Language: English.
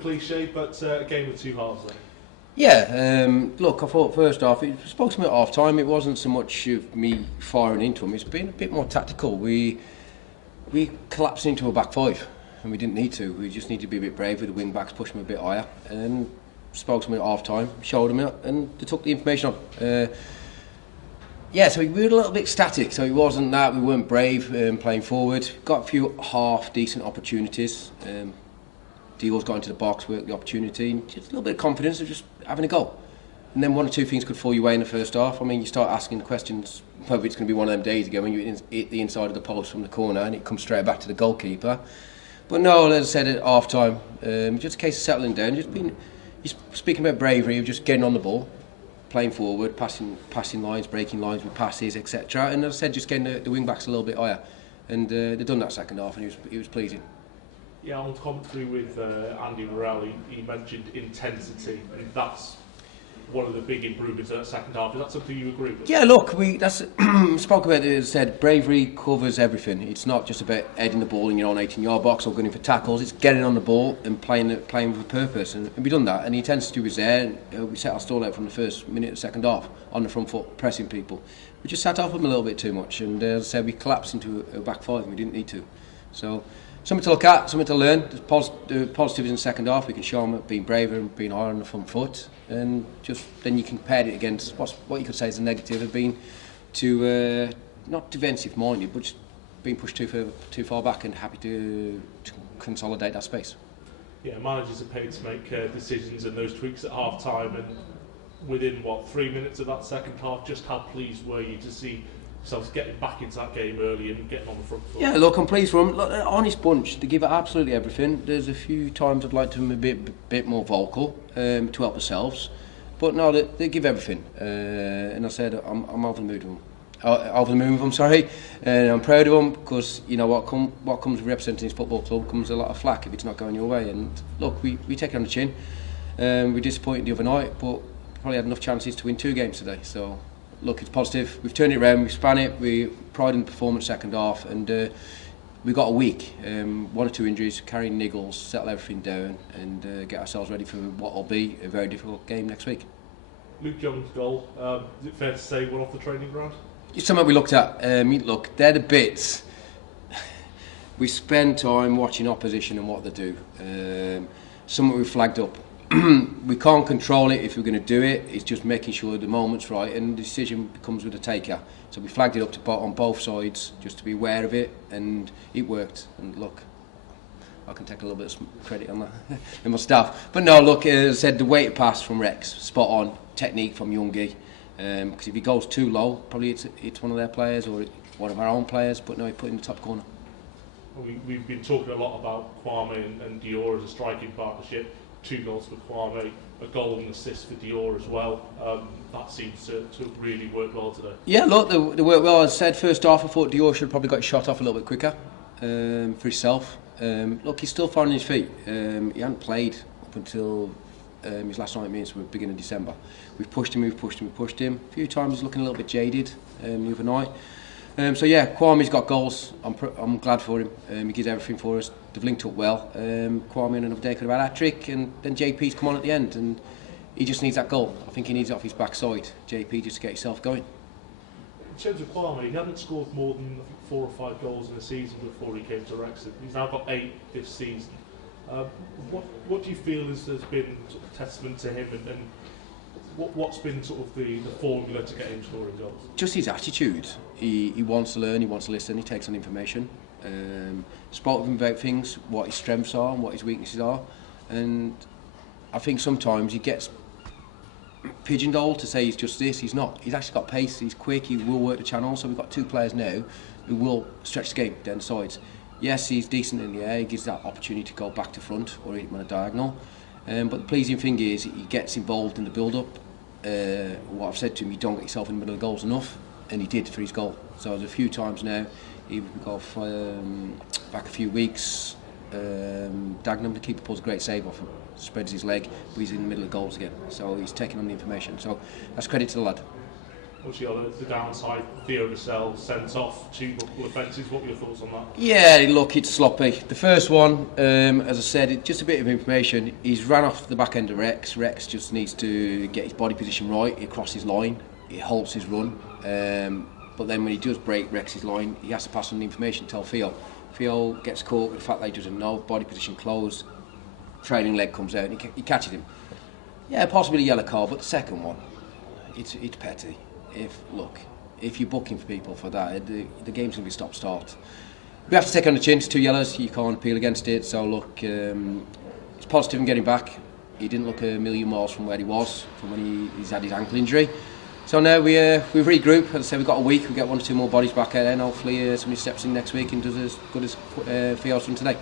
cliche, but a game with two halves then. Yeah, look, I thought first half, it spoke to me at half time, it wasn't so much of me firing into him, it's been a bit more tactical. We collapsed into a back five, and we didn't need to. We just need to be a bit brave with the wing backs, push them a bit higher, and spoke to me at half time, showed them it, and they took the information on. Yeah, so we were a little bit static, so it wasn't that, we weren't brave playing forward. Got a few half decent opportunities. Deals got into the box, worked the opportunity, and just a little bit of confidence of just having a go. And then one or two things could fall your way in the first half. I mean, you start asking the questions whether it's going to be one of them days again when you hit the inside of the post from the corner and it comes straight back to the goalkeeper. But no, as I said at half time, just a case of settling down, you're speaking about bravery of just getting on the ball, playing forward, passing lines, breaking lines with passes, etc. And as I said, just getting the wing backs a little bit higher. And they've done that second half, and it was pleasing. Yeah, on commentary with Andy Morrell, he mentioned intensity, and that's one of the big improvements in that second half. Is that something you agree with? Yeah, look, that's spoke about it, as I said, bravery covers everything. It's not just about heading the ball in your own 18-yard box or going for tackles, it's getting on the ball and playing with a purpose, and we've done that, and the intensity was there. We set our stall out from the first minute of the second half, on the front foot, pressing people. We just sat off them a little bit too much, and as I said, we collapsed into a back five, and we didn't need to. So, something to look at, something to learn. The positives in the second half, we can show them being braver and being higher on the front foot, and just then you compare it against what you could say is a negative of being too not defensive minded, but just being pushed too far back and happy to consolidate that space. Yeah, managers are paid to make decisions and those tweaks at half time, and within 3 minutes of that second half, just how pleased were you to see themselves getting back into that game early and getting on the front foot? Yeah, look, I'm pleased for them. Look, an honest bunch. They give it absolutely everything. There's a few times I'd like to be a bit more vocal to help themselves, but no, they give everything. And I said I'm over the moon with them. Over the moon with them, sorry. And I'm proud of them because you know what comes with representing this football club comes a lot of flack if it's not going your way. And look, we take it on the chin. We disappointed the other night, but probably had enough chances to win 2 games today. So. Look, it's positive. We've turned it around, we've span it, we pride in the performance second half, and we've got a week, 1 or 2 injuries, carry niggles, settle everything down, and get ourselves ready for what will be a very difficult game next week. Luke Young's goal, is it fair to say one off the training ground? It's something we looked at. Look, they're the bits. We spend time watching opposition and what they do. Something we flagged up. We can't control it if we're going to do it. It's just making sure the moment's right, and the decision comes with the taker. So we flagged it up on both sides just to be aware of it, and it worked. And look, I can take a little bit of credit on that in my staff. But no, look, as I said, the weight pass from Rex, spot on, technique from Youngie. Because if he goes too low, probably it's one of their players or one of our own players. But no, he put it in the top corner. We've been talking a lot about Kwame and Dior as a striking partnership. 2 goals for Kwame, a goal and assist for Dior as well. That seems to really work well today. Yeah, look, they worked well. As I said, first half I thought Dior should have probably got his shot off a little bit quicker for himself. Look, he's still finding his feet. He hadn't played up until his last 9 minutes, the beginning of December. We've pushed him. A few times he's looking a little bit jaded the other night. So yeah, Kwame's got goals. I'm glad for him. He gives everything for us. They've linked up well. Kwame on another day could have had a hat-trick, and then JP's come on at the end, and he just needs that goal. I think he needs it off his backside, JP, just to get himself going. In terms of Kwame, he hadn't scored more than 4 or 5 goals in a season before he came to Wrexham. He's now got 8 this season. What do you feel has been sort of testament to him, and what's been sort of the formula to get him scoring goals? Just his attitude. He wants to learn, he wants to listen, he takes on information. Spoke with him about things, what his strengths are and what his weaknesses are, and I think sometimes he gets pigeonholed to say he's just this. He's not. He's actually got pace, he's quick, he will work the channel. So we've got 2 players now who will stretch the game down the sides. Yes, he's decent in the air, he gives that opportunity to go back to front or hit him on a diagonal, but the pleasing thing is he gets involved in the build-up. What I've said to him, you don't get yourself in the middle of the goals enough, and he did for his goal. So there's a few times now, even if we go back a few weeks, Dagenham, the keeper pulls a great save off him, spreads his leg, but he's in the middle of goals again. So he's taking on the information. So that's credit to the lad. Obviously, on the downside, Theo Russell sent off, 2 buckle offences. What were your thoughts on that? Yeah, look, it's sloppy. The first one, as I said, just a bit of information. He's ran off the back end of Rex. Rex just needs to get his body position right. He crosses his line. It halts his run. But then when he does break Rex's line, he has to pass on the information, tell Theo. Theo gets caught with the fact that he doesn't know, body position closed, trailing leg comes out, and he catches him. Yeah, possibly a yellow card, but the second one, it's petty. If you're booking for people for that, the game's going to be stop-start. We have to take on the chin. It's 2 yellows, you can't appeal against it. So look, it's positive in getting back. He didn't look a million miles from where he was from when he's had his ankle injury. So now we regroup. As I say, we've got a week. We get 1 or 2 more bodies back, and hopefully somebody steps in next week and does as good as Theo's done today.